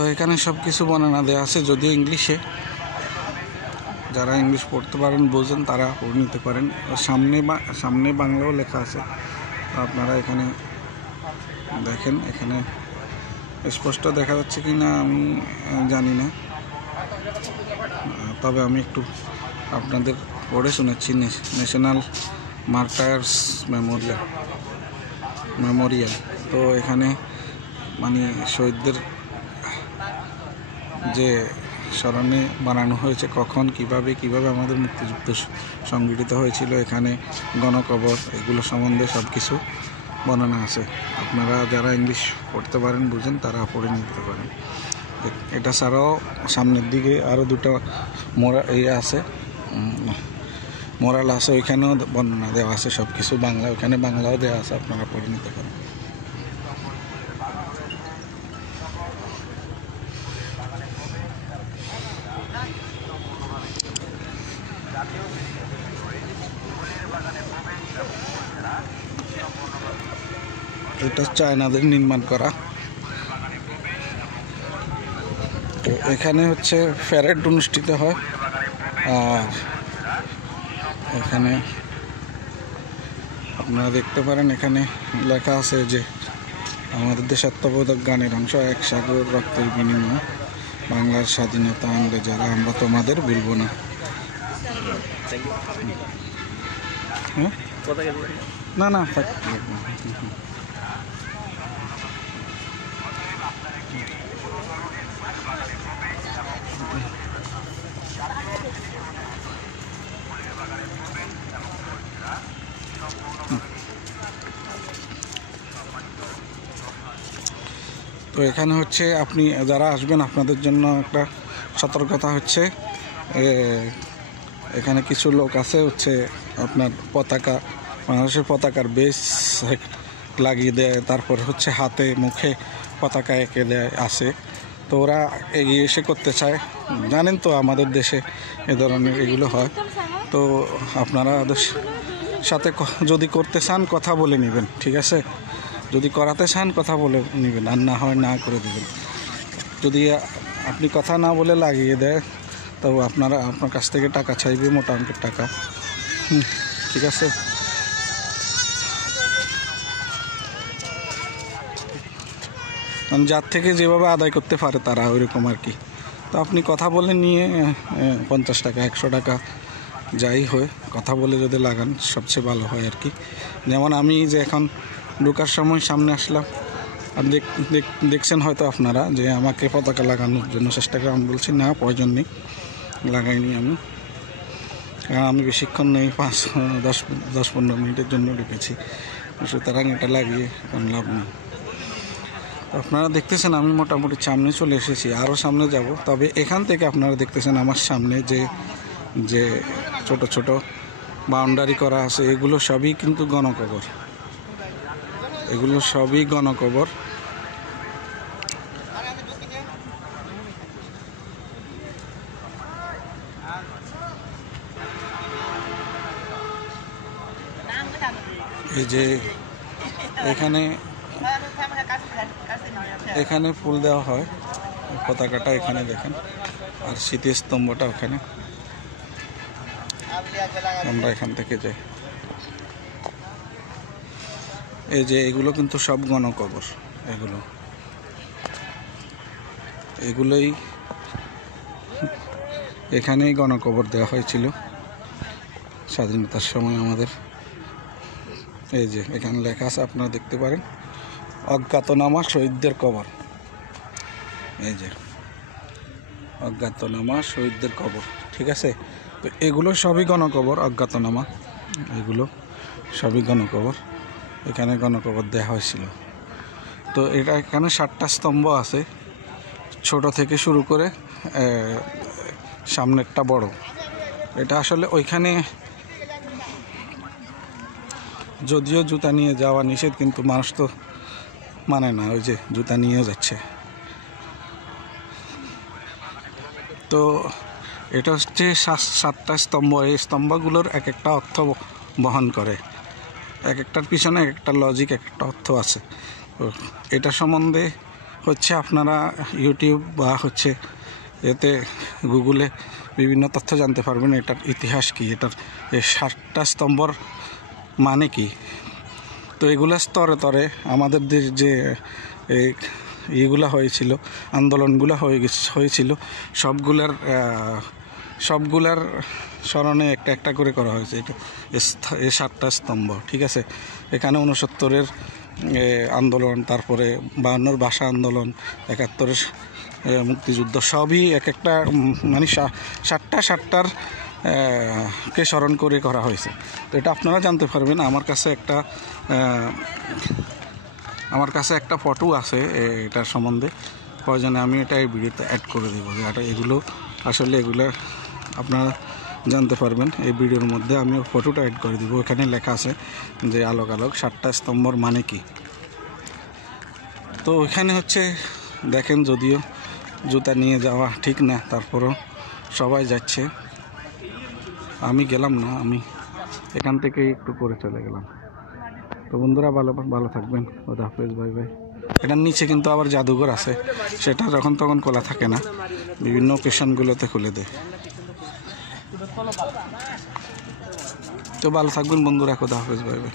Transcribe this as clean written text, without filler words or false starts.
তো এখানে সব কিছু বর্ণনা দেওয়া আছে, যদিও ইংলিশে। যারা ইংলিশ পড়তে পারেন, বোঝেন, তারা পড়ে নিতে পারেন। সামনে বাংলাও লেখা আছে, আপনারা এখানে দেখেন। এখানে স্পষ্ট দেখা যাচ্ছে কি না আমি জানি না, তবে আমি একটু আপনাদের পড়ে শোনাচ্ছি। National মার্টায়ার্স Memorial. তো এখানে মানে শহীদদের যে স্মরণে বানানো হয়েছে, কখন কিভাবে আমাদের মুক্তিযুদ্ধ সংগঠিত হয়েছিল, এখানে গণকবর, এগুলো সম্বন্ধে সব কিছু বর্ণনা আছে। আপনারা যারা ইংলিশ পড়তে পারেন, বুঝেন, তারা পড়ে নিতে পারেন। এটা ছাড়াও সামনের দিকে আরও দুটো মোরাল আছে, ওইখানেও বর্ণনা দেওয়া আছে সব কিছু বাংলা, ওইখানে বাংলাও দেওয়া আছে, আপনারা পড়ে নিতে পারেন। এটা চায়নাদের নির্মাণ করা। তো এখানে হচ্ছে প্যারেড অনুষ্ঠিত হয়, আর এখানে আপনারা দেখতে পারেন এখানে লেখা আছে যে আমাদের দেশাত্মবোধক গানের অংশ, এক সাগর রক্তের বিনিময়ে বাংলার স্বাধীনতা আনলে যারা, আমরা তোমাদের ভুলবো না। না না তো এখানে হচ্ছে আপনি যারা আসবেন, আপনাদের জন্য একটা সতর্কতা হচ্ছে, এখানে কিছু লোক আছে হচ্ছে আপনার পতাকা, বাংলাদেশের পতাকার বেস লাগিয়ে দেয়, তারপর হচ্ছে হাতে মুখে পতাকা এঁকে দেয় আছে। তো ওরা এগিয়ে এসে করতে চায়, জানেন তো আমাদের দেশে এ ধরনের এগুলো হয়। তো আপনারা ওদের সাথে যদি করতে চান, কথা বলে নেবেন, ঠিক আছে? যদি করাতে চান, কথা বলে নেবেন, আর না হয় না করে দেবেন। যদি আপনি কথা না বলে লাগিয়ে দেয়, তো আপনার কাছ থেকে টাকা চাইবে, মোটা অঙ্কের টাকা। ঠিক আছে? মানে যার থেকে যেভাবে আদায় করতে পারে তারা, ওইরকম আর কি। তো আপনি কথা বলে নিয়ে 50 টাকা 100 টাকা যাই হয়, কথা বলে যদি লাগান সবচেয়ে ভালো হয় আর কি। যেমন আমি যে এখন ঢোকার সময় সামনে আসলাম, আর দেখছেন হয়তো আপনারা যে আমাকে পতাকা লাগানোর জন্য চেষ্টা করে, আমি বলছি না, প্রয়োজন নেই, লাগাইনি আমি, কারণ আমি বেশিক্ষণ নেই, 10-15 মিনিটের জন্য ঢুকেছি, সুতরাং এটা লাগিয়ে এখন লাভ নেই। আপনারা দেখতেছেন আমি মোটামুটি সামনে চলে এসেছি, আরও সামনে যাব। তবে এখান থেকে আপনারা দেখতেছেন আমার সামনে যে ছোট ছোট বাউন্ডারি করা আছে, এগুলো সবই কিন্তু গণকবর, এগুলো সবই গণকবর। এই যে এখানে ফুল দেওয়া হয়, পতাকাটা এখানে দেখেন, আর স্মৃতিস্তম্ভটা ওখানে। আমরা এখান থেকে যাই। এই যে এগুলো কিন্তু সব গণকবর, এগুলোই এখানেই গণকবর দেওয়া হয়েছিল স্বাধীনতার সময় আমাদের। এই যে এখানে লেখা আছে, আপনারা দেখতে পারেন, অজ্ঞাতনামা শহীদদের কবর। এই যে অজ্ঞাতনামা শহীদদের কবর, ঠিক আছে? তো এগুলো সবই গণকবর, অজ্ঞাতনামা এগুলো সবই গণকবর, এখানে গণকবর দেওয়া হয়েছিল। তো এটা এখানে 7টা স্তম্ভ আছে, ছোট থেকে শুরু করে সামনেরটা বড়। এটা আসলে ওইখানে যদিও জুতা নিয়ে যাওয়া নিষেধ, কিন্তু মানুষ তো মানে না, ওই যে জুতা নিয়েও যাচ্ছে। তো এটা হচ্ছে 7টা স্তম্ভ। এই স্তম্ভগুলোর এক একটা অর্থ বহন করে, এক একটার পিছনে এক একটা লজিক, এক একটা অর্থ আছে। তো এটা সম্বন্ধে হচ্ছে আপনারা ইউটিউব বা হচ্ছে এতে গুগলে বিভিন্ন তথ্য জানতে পারবেন এটার ইতিহাস কি, এটার এই 7টা স্তম্ভর মানে কি। তো এগুলা স্তরে তরে আমাদের যে ইগুলা হয়েছিল, আন্দোলনগুলো হয়েছিল সবগুলার স্মরণে একটা একটা করে করা হয়েছে এটা এই 7টা স্তম্ভ, ঠিক আছে। এখানে 69-এর আন্দোলন, তারপরে 52-র ভাষা আন্দোলন, 71-এর মুক্তিযুদ্ধ, সবই এক একটা মানে 7টার কে স্মরণ করে করা হয়েছে। তো এটা আপনারা জানতে পারবেন। আমার কাছে একটা ফটো আছে এটার সম্বন্ধে, প্রয়োজনে আমি এটা এই ভিডিওতে অ্যাড করে দেবো। এগুলো আপনারা জানতে পারবেন এই ভিডিওর মধ্যে, আমি ফটোটা অ্যাড করে দেবো। এখানে লেখা আছে যে আলোক 7টা স্তম্ভর মানে কি। তো এখানে হচ্ছে দেখেন, যদিও জুতা নিয়ে যাওয়া ঠিক না, তারপরও সবাই যাচ্ছে, আমি গেলাম না, আমি এখান থেকে একটু করে চলে গেলাম। তো বন্ধুরা ভালো থাকবেন, খোদা হাফেজ, বাই বাই। এটার নিচে কিন্তু আবার জাদুঘর আছে, সেটা যখন তখন খোলা থাকে না, বিভিন্ন অকেশনগুলোতে খুলে দেয়। তো ভালো থাকবেন বন্ধুরা, খোদা হাফেজ, বাই বাই।